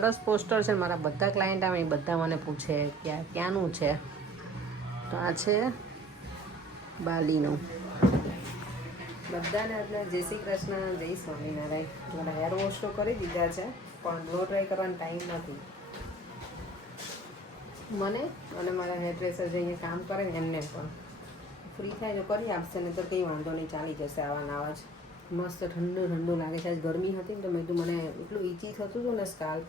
સરસ પોસ્ટર છે. મારા બધા ક્લાયન્ટ આવે એ બધા મને પૂછે કે આ ક્યાંનું છે. તો આ છે બાલીનું. બધાને એટલે જય શ્રી કૃષ્ણ, જય સ્વામિનારાયણ. મારા હેર વોશ તો કરી દીધા છે પણ બ્લો ડ્રાય કરવાનો ટાઈમ નથી મને અને મારા હેર ડ્રેસર જે અહીંયા કામ કરે ને એમને પણ. ફ્રી થાય તો કરી આપશે ને તો કંઈ વાંધો નહીં, ચાલી જશે. આવા નવા જ મસ્ત ઠંડુ ઠંડુ લાગે છે. આજ ગરમી હતી ને તો મેં કીધું મને એટલું ઈચી થતું હતું ને સ્કાલ્પ,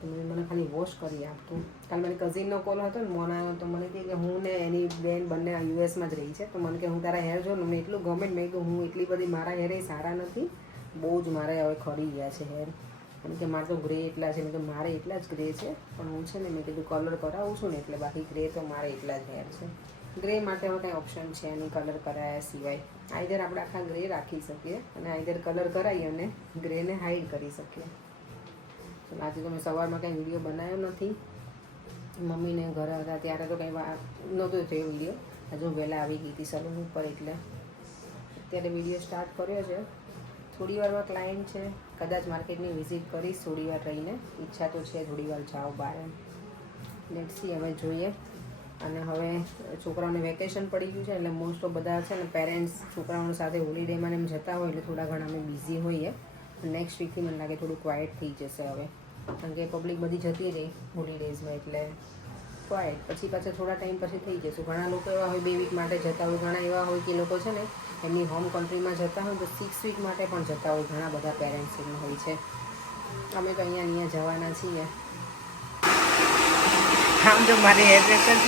તો મને ખાલી વોશ કરી આપતું. કાલે મારી કઝિનનો કોલ હતો ને મોનાનો, તો મને કહે કે હું ને એની બેન બંને યુએસમાં જ રહી છે. તો મને કે હું તારા હેર જોઉં ને મને એટલું ગમે. મેં કીધું હું એટલી બધી મારા હેર સારા નથી, બહુ જ મારે હવે ખરી ગયા છે હેર. એમ કે મારે તો ગ્રે એટલા છે. મેં તો મારે એટલા જ ગ્રે છે પણ હું છે ને મેં કીધું કલર કરાવું છું ને એટલે, બાકી ગ્રે તો મારે એટલા જ હેર છે. ગ્રે માટે હવે કંઈ ઓપ્શન છે નહીં કલર કરાયા સિવાય. આઈધર આપણે આખા ગ્રે રાખી શકીએ અને આઈધર કલર કરાવી અને ગ્રેને હાઈડ કરી શકીએ. આજે તો મેં સવારમાં કંઈ વિડીયો બનાવ્યો નથી. મમ્મીને ઘરે હતા ત્યારે તો કંઈ નહોતો થયો વિડીયો. હજુ વહેલા આવી ગઈ હતી સલૂન ઉપર એટલે અત્યારે વિડીયો સ્ટાર્ટ કર્યો છે. થોડી વારમાં ક્લાયન્ટ છે, કદાચ માર્કેટની વિઝિટ કરીશ થોડી વાર રહીને. ઈચ્છા તો છે થોડી વાર જાઓ બહાર. લેટ્સ સી, હવે જોઈએ. અને હવે છોકરાઓને વેકેશન પડી ગયું છે એટલે મોસ્ટ ઓફ બધા છે ને પેરેન્ટ્સ છોકરાઓની સાથે હોલિડેમાં એમ જતા હોય એટલે થોડા ઘણા અમે બિઝી હોઈએ. નેક્સ્ટ વીકથી મને લાગે થોડું ક્વાઇટ થઈ જશે હવે, કારણ કે પબ્લિક બધી જતી રહી હોલિડેઝમાં એટલે ક્વાઇટ. પછી પાછા થોડા ટાઈમ પછી થઈ જશું. ઘણા લોકો એવા હોય 2 વીક માટે જતા હોય, ઘણા એવા હોય કે લોકો છે ને એમની હોમ કન્ટ્રીમાં જતા હોય તો 6 વીક માટે પણ જતા હોય. ઘણા બધા પેરેન્ટ્સ એમાં હોય છે. અમે તો અહીંયા જવાના છીએ. આમ તો મારી હેરડ્રેસર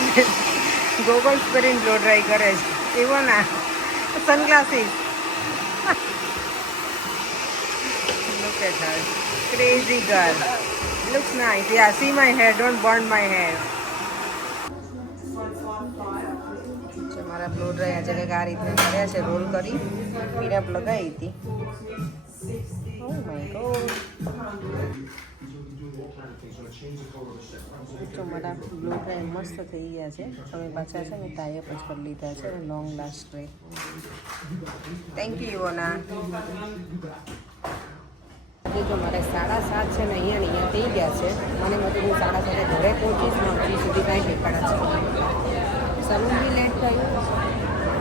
ગોગલ્સ કરીને બ્લો ડ્રાય કરે છે. એવો ના sunglasses. Look at her. Crazy girl. Looks nice. Yeah, see my hair. Don't burn my hair. મારા બ્લો ડ્રાય આજે કંઈક આ રીતના કર્યા છે. રોલ કરી પીરપ લગાવી હતી. Oh my God. તો મારા બ્લો ડ્રાય મસ્ત થઈ ગયા છે. હવે પાછા છે ને ટાઈઅપ જ કરી લીધા છે લોંગ લાસ્ટ રહે. થેન્ક યુ યોના. જો મારે 7:30 છે ને અહીંયા થઈ ગયા છે. મને બધું હું 7:30 ઘરે પહોંચીશ ને હજી સુધી કાંઈ ઠેકાણા છે. સલૂનથી લેટ થયું,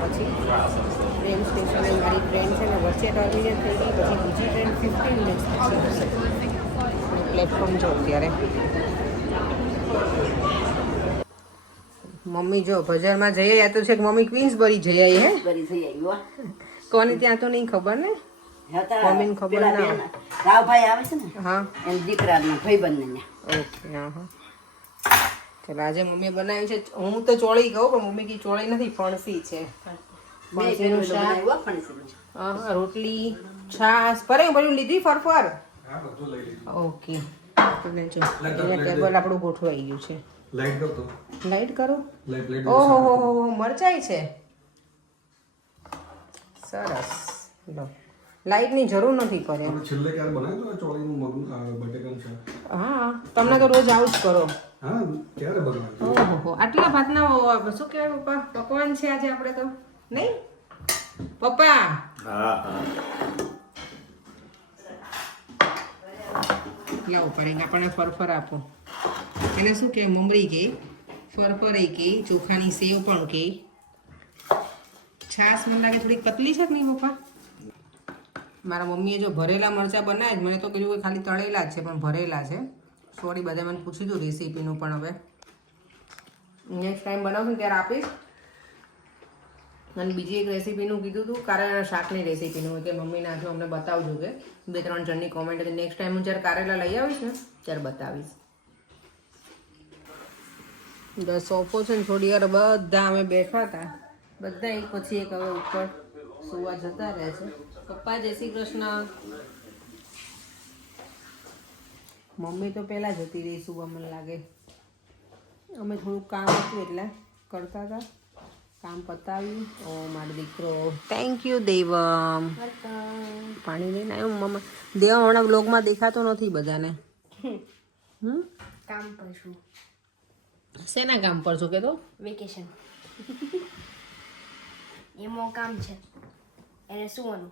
પછી ટ્રેન સ્ટેશને મારી ટ્રેન છે ને વચ્ચે ટર્મિનેટ થઈ ગઈ. પછી બીજી ટ્રેન 15 મિનિટ્સ પછી હશે. પ્લેટફોર્મ જો અત્યારે મમ્મી જો બજારમાં જઈએ યા તો છે કે મમ્મી ક્વીન્સબરી જઈ આવી. હે કોને ત્યાં તો નહીં ખબર ને, મમ્મીને ખબર ના રાવભાઈ આવે છે ને, હા એમ દીકરાના ભાઈબંધને. ઓકે હા હા. ચાલો આજે મમ્મીએ બનાવ્યું છે. હું તો ચોળી કહું પણ મમ્મી કી ચોળી નથી, ફણસી છે. ફણસીનું શાક, હા રોટલી, છાશ. પરે બધું લીધી ફરફર. ઓકે તો લેજો. અહીંયા ટેબલ આપણું ગોઠવાઈ ગયું છે. લાઈટ કરો તો લાઈટ કરો. ઓહો હો હો, મરચાઈ છે. સરસ. લો લાઈટની જરૂર નથી પડે. છેલ્લે ક્યારે બનાવ્યું તો ચોળીનું મગનું બટેકાનું શાક? હા તમને તો રોજ આવું જ કરો. હા ક્યારે બનાવ્યું? ઓહો આટલા ભાતના શું કહેવાય પપ્પા પકવાન છે આજે આપણે તો નહીં પપ્પા? હા હા. લાવો પડે આપણને ફરફર આપો. એને શું કહે મમરી કે ફરફર કે ચોખાની સેવ પણ કે. છાશ મને લાગે થોડી પતલી છે કે નહીં પપ્પા? મારા મમ્મીએ જો ભરેલા મરચાં બનાવ્યા. મને તો કીધું કે ખાલી તળેલા જ છે પણ ભરેલા છે. સોરી બધા મને પૂછી દઉં રેસીપીનું, પણ હવે નેક્સ્ટ ટાઈમ બનાવશું ને ત્યારે આપીશ. અને બીજી એક રેસીપીનું કીધું હતું, કારેલા શાકની રેસીપીનું કે મમ્મીને આજે અમને બતાવજો કે 2-3 જણની કોમેન્ટ હતી. નેક્સ્ટ ટાઈમ હું જ્યારે કારેલા લઈ આવીશ ને ત્યારે બતાવીશ. સોફો છે ને થોડી વાર બધા અમે બેઠા હતા. બધા એક પછી એક હવે ઉપર સુવા જતા રહે છે. પપ્પા જય શ્રી કૃષ્ણ. મમ્મી તો પહેલાં જતી રહી સુવા મને લાગે. અમે થોડુંક કામ હતું એટલે કરતા હતા. કામ પતાવ્યું. ઓ મારો દીકરો. Thank you Devam. પાણી લઈને આવ્યો મમ્મા. દેવમ હમણાં બ્લોગમાં દેખાતો નથી બધાને. કામ પર છું. શેના કામ પર છો કે તો? વેકેશન. એમાં કામ છે એને સુવાનું.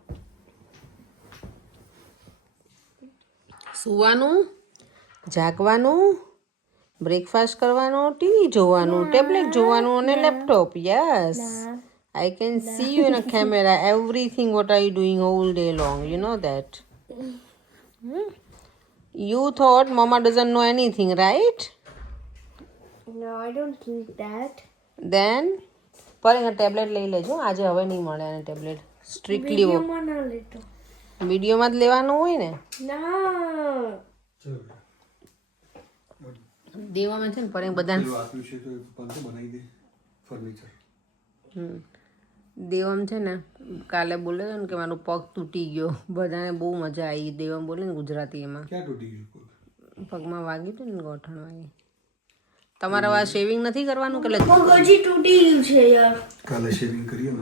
સુવાનું જાગવાનું, બ્રેકફાસ્ટ કરવાનું, ટીવી જોવાનું, ટેબ્લેટ જોવાનું અને laptop. Yes, I can see you in a camera. Everything what are you doing all day long? You know that. You thought Mama doesn't know anything, right? No, I don't think that. Then પર એના tablet લઈ લેજો. આજે હવે નહીં મળે એને tablet. Strictly Mana leto. વિડીયોમાં જ લેવાનું હોય ને. No. દેવામાં છે ને પર બધા પેલું આપ્યું છે તો પંતો બનાવી દે ફર્નિચર. દેવમ છે ને કાલે બોલે છે ને કે મારો પગ તૂટી ગયો. બધાને બહુ મજા આવી. દેવમ બોલે ને ગુજરાતી એમાં. ક્યાં તૂટી ગયું પગ? પગમાં વાગ્યું હતું ને ગોઠણ વાગી. તમારે આ શેવિંગ નથી કરવાનું કે હજી તૂટી ગયું છે યાર. કાલે શેવિંગ કરીએ ને.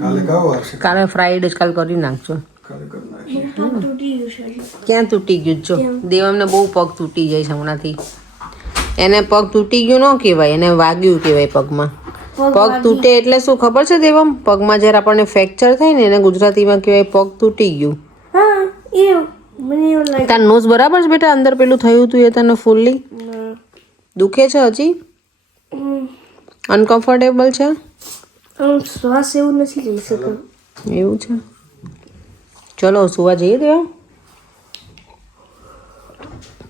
કાલે કયો વાર છે? કાલે ફ્રાઈડે જ કાલ કરી નાખજો. કાલે કરી નાખીએ. તૂટી ગયું છે હજી. ક્યાં તૂટી ગયું જો દેવમને બહુ પગ તૂટી જાય છે હમણાંથી. એને પગ તૂટી ગયું ન કહેવાય, એને વાગ્યું કહેવાય પગમાં. પગ તૂટે એટલે શું ખબર છે દેવમ? પગમાં જ્યારે આપણને ફ્રેક્ચર થાય ને એને ગુજરાતીમાં કહેવાય પગ તૂટી ગયું. હા એવું મને એવું લાગે. તાર નોઝ બરાબર છે બેટા? અંદર પેલું થયું હતું એ તને ફૂલ્લી દુખે છે હજી? અનકમ્ફર્ટેબલ છે? શ્વાસ એવું નથી લઈ શકતો. એવું છે? ચલો સુવા જઈએ દેવા.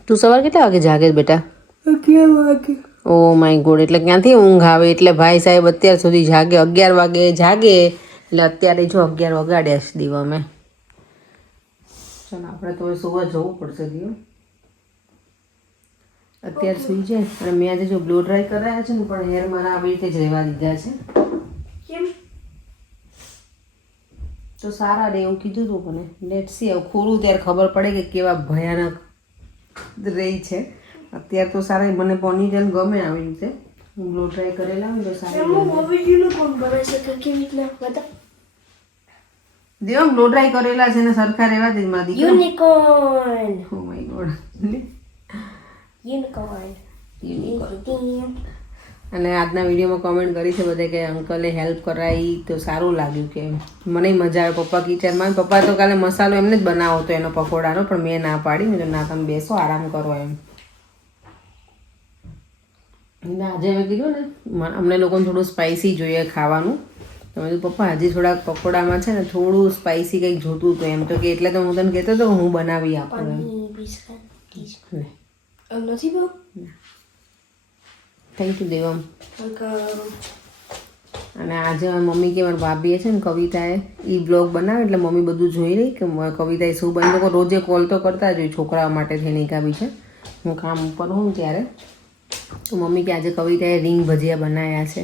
તું સવાર કેટલા વાગે જાગે બેટા? 11 વાગે. ઓ માય ગોડ, એટલે ક્યાંથી ઊંઘ આવે? એટલે ભાઈ સાહેબ અત્યાર સુધી જાગે, 11 વાગે જાગે. એટલે અત્યારે જો 11 વગાડ્યા છે દીવા મેં. ચાલો આપણે તો હવે સુવા જવું પડશે દીવા. અત્યારે સુઈ જાય. અને મેં આજે જો બ્લો ડ્રાય કરાયા છે ને પણ હેર મારા આવી રીતે જ રહેવા દીધા છે. કેમ? તો સારા રે એવું કીધું હતું મને. લેટ સી, હવે ખોરું ત્યારે ખબર પડે કે કેવા ભયાનક રહી છે. અત્યારે તો સારા મને પોનીટેલ ગમે આવી રીતે. હું બ્લો ડ્રાય કરેલા હોય તો સારા મોબાઈલનું કોણ બનાવી શકે કેવી રીતના બતા? દેવમ બ્લો ડ્રાય કરેલા છે ને સરખા રહેવા દે મારા દીકરા. Unicorn. Oh my God. Unicorn. અને આજના વિડીયોમાં કોમેન્ટ કરી છે બધે કે અંકલે હેલ્પ કરાવી તો સારું લાગ્યું. કે મને મજા આવે. પપ્પા કિચનમાં, પપ્પા તો કાલે મસાલો એમને જ બનાવો હતો એનો પકોડાનો, પણ મેં ના પાડી. મેં ના તમે બેસો આરામ કરો એમ. આજે મેં કીધું ને અમને લોકોને થોડું સ્પાઇસી જોઈએ ખાવાનું. તો મેં કીધું પપ્પા હજી થોડાક પકોડામાં છે ને થોડું સ્પાઇસી કંઈક જોતું હતું એમ. તો કે એટલે તો હું તને કહેતો હતો હું બનાવી આપું એમ. નથી બહુ. Thank you Devam. અને આજે મમ્મી કે મારી ભાભીએ છે ને કવિતાએ બ્લોગ બનાવે એટલે મમ્મી બધું જોઈ રહી કે કવિતાએ શું બન્યું. રોજે કોલ તો કરતા જ હોય છોકરાઓ માટે થઈને એકાબી છે. હું કામ ઉપર હોઉં ત્યારે તો મમ્મી કે આજે કવિતાએ રીંગ ભજીયા બનાવ્યા છે.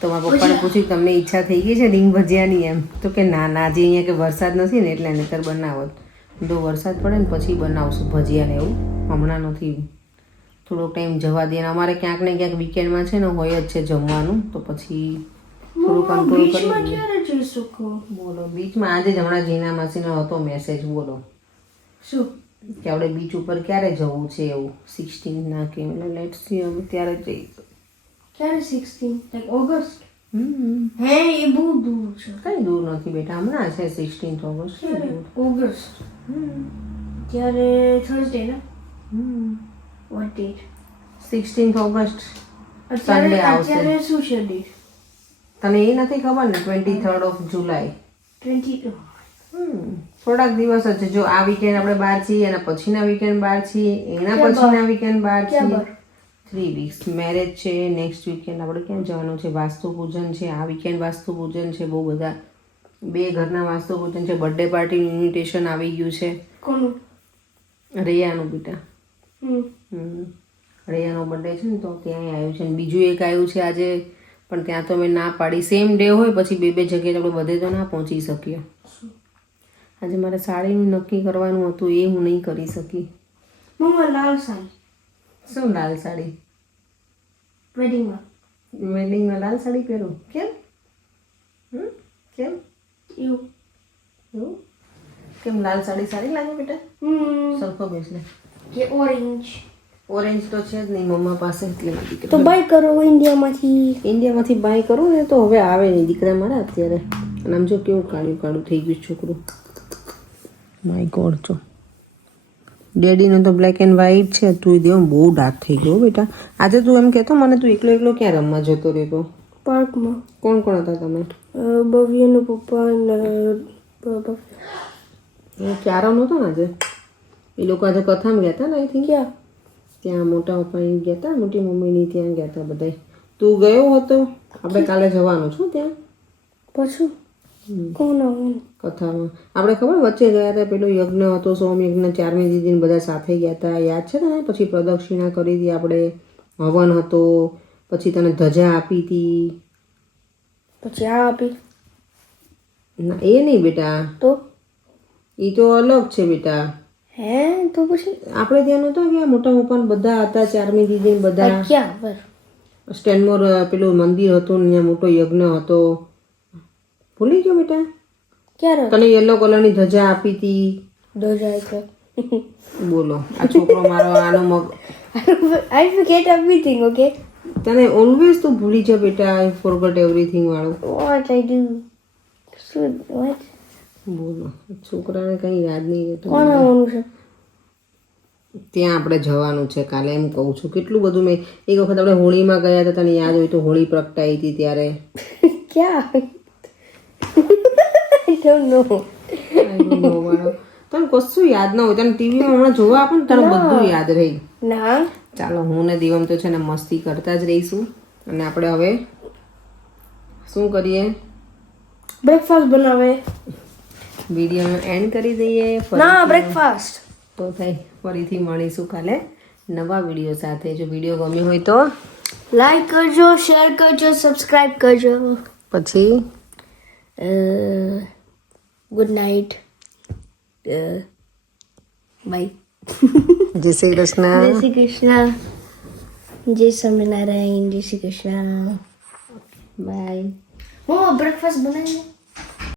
તો મારા પપ્પાને પૂછ્યું તમને ઈચ્છા થઈ ગઈ છે રીંગ ભજીયાની એમ? તો કે ના ના આજે અહીંયા કે વરસાદ નથી ને એટલે નહીંતર બનાવત. તો વરસાદ પડે ને પછી બનાવશું ભજીયા ને એવું, હમણાં નથી. થોડોક ટાઈમ જવા દે. અમારે ક્યાંક ને ક્યાંક વીકેન્ડમાં છે ને હોય જ છે જમવાનું. તો પછી થોડું કંટ્રોલ કરી. બોલો બીચમાં આજે જ હમણાં જીના માસીનો હતો મેસેજ. બોલો શું કે આપણે બીચ ઉપર ક્યારે જવું છે એવું? 16 ના કે લેટ્સ સી હવે ત્યારે જઈશું. ક્યારે 16? Like August? હે એ બહુ દૂર છે. કઈ દૂર નથી બેટા, હમણાં છે 16 ઓગસ્ટ. ઓગસ્ટ ત્યારે થર્સડે ને? What date? 16 ઓગસ્ટ સન્ડે આવશે. અત્યારે શું છે ડેટ? તને એ નથી ખબર ને? 23rd ઓફ જુલાઈ. 22. થોડાક દિવસ જ છે. જો આ વીકેન્ડ આપણે બહાર છીએ, એના પછીના વીકેન્ડ બહાર છીએ, એના પછીના વીકેન્ડ બહાર છીએ. 3 વીક્સ. મેરેજ છે નેક્સ્ટ વીકેન્ડ. આપણે ક્યાં જવાનું છે? વાસ્તુ પૂજન છે આ વીકેન્ડ. વાસ્તુ પૂજન છે બહુ બધા. 2 ઘરના વાસ્તુ પૂજન છે. બર્થડે પાર્ટીનું ઇન્વિટેશન આવી ગયું છે. કોનું? રૈયાનું બેટા. રૈયાનો બર્થડે છે ને તો ત્યાં આવ્યું છે. અને બીજું એક આવ્યું છે આજે, પણ ત્યાં તો મેં ના પાડી. સેમ ડે હોય પછી 2 જગ્યાએ આપણે બધે તો ના પહોંચી શકીએ. આજે મારે સાડીનું નક્કી કરવાનું હતું એ હું નહીં કરી શકી. મમ્મા લાલ સાડી. શું લાલ સાડી? વેડિંગમાં. વેડિંગમાં લાલ સાડી પહેરું? કેમ? કેમ એવું કેમ લાલ સાડી સારી લાગે બેટા? સરખો બેસલે કે ઓરેન્જ? ઓરેન્જ તો છે જ નહીં મમ્મા પાસે, એટલે તો બાય કરો ઇન્ડિયામાંથી બાય કરું ને તો હવે આવે નહીં દીકરા મારા અત્યારે. અને આમ જો કેવું કાળું કાળું થઈ ગયું છોકરું. My God. જો ડેડીનો તો બ્લેક એન્ડ વ્હાઈટ છે, તું દેવ બહુ ડાર્ક થઈ ગયો બેટા. આજે તું એમ કહેતો મને તું એકલો એકલો ક્યાં રમવા જતો રહેતો? પાર્કમાં. કોણ કોણ હતા તમે? ભવ્યનો પપ્પા અને બાબા. એ ક્યારો નહોતો ને આજે? એ લોકો આજે કથામાં ગયા હતા ને આઈ થિંક. ક્યાં? ત્યાં મોટા પપ્પા ગયા હતા, મોટી મમ્મીની ત્યાં ગયા હતા બધા. તું ગયો હતો? આપણે કાલે જવાનું છું ત્યાં પછી કોણ આવે? કથામાં. આપણે ખબર વચ્ચે ગયા હતા, પેલો યજ્ઞ હતો, સોમ યજ્ઞ, 4મી દીદીને બધા સાથે ગયા હતા, યાદ છે ને? પછી પ્રદક્ષિણા કરી હતી આપણે, હવન હતો, પછી તને ધજા આપી હતી. પછી આ આપી ના એ નહીં બેટા, તો એ તો અલગ છે બેટા. હે તો પછી આપણે ત્યાં નહોતા ગયા, મોટા પપ્પા બધા હતા, 4મી દીદી બધા. ક્યાં પર? સ્ટેનમોર પેલું મંદિર હતું ને ત્યાં મોટો યજ્ઞ હતો. ભૂલી ગયો બેટા? ક્યારે? તને યલો કલરની ધજા આપી હતી. દોજાય છે. બોલો આ છોકરો મારો આનો મગ. I forget everything, okay? તને ઓલવેઝ તું ભૂલી જા બેટા, આઈ ફોરગોટ એવરીથિંગ વાળું. What I do? What? બોલો છોકરાને કંઈ યાદ નહીં રહેતું. કોણ આવવાનું છે? ત્યાં આપણે જવાનું છે કાલે, એમ કહું છું. કેટલું બધું મેં એક વખત આપણે હોળીમાં ગયા હતા, તને યાદ હોય તો હોળી પ્રગટાઈ હતી ત્યારે. ક્યાં? I don't know. તને કશું યાદ ના હોય, તને ટીવીમાં હમણાં જોવા આપે ને તને બધું યાદ રહી. ના. ચાલો હું ને દીવમ તો છે ને મસ્તી કરતા જ રહીશું. અને આપણે હવે શું કરીએ? બ્રેકફાસ્ટ બનાવે. વિડીયોનો એન્ડ કરી દઈએ. ના, બ્રેકફાસ્ટ. તો થઈ ફરીથી મળીશું કાલે નવા વિડીયો સાથે. જો વિડીયો ગમ્યો હોય તો લાઈક કરજો, શેર કરજો, સબસ્ક્રાઇબ કરજો. પછી ગુડ નાઇટ. બાય. જય શ્રી કૃષ્ણ. જય શ્રી કૃષ્ણ. જય સ્વામિનારાયણ. જય શ્રી કૃષ્ણ. બાય. હું બ્રેકફાસ્ટ બનાવીને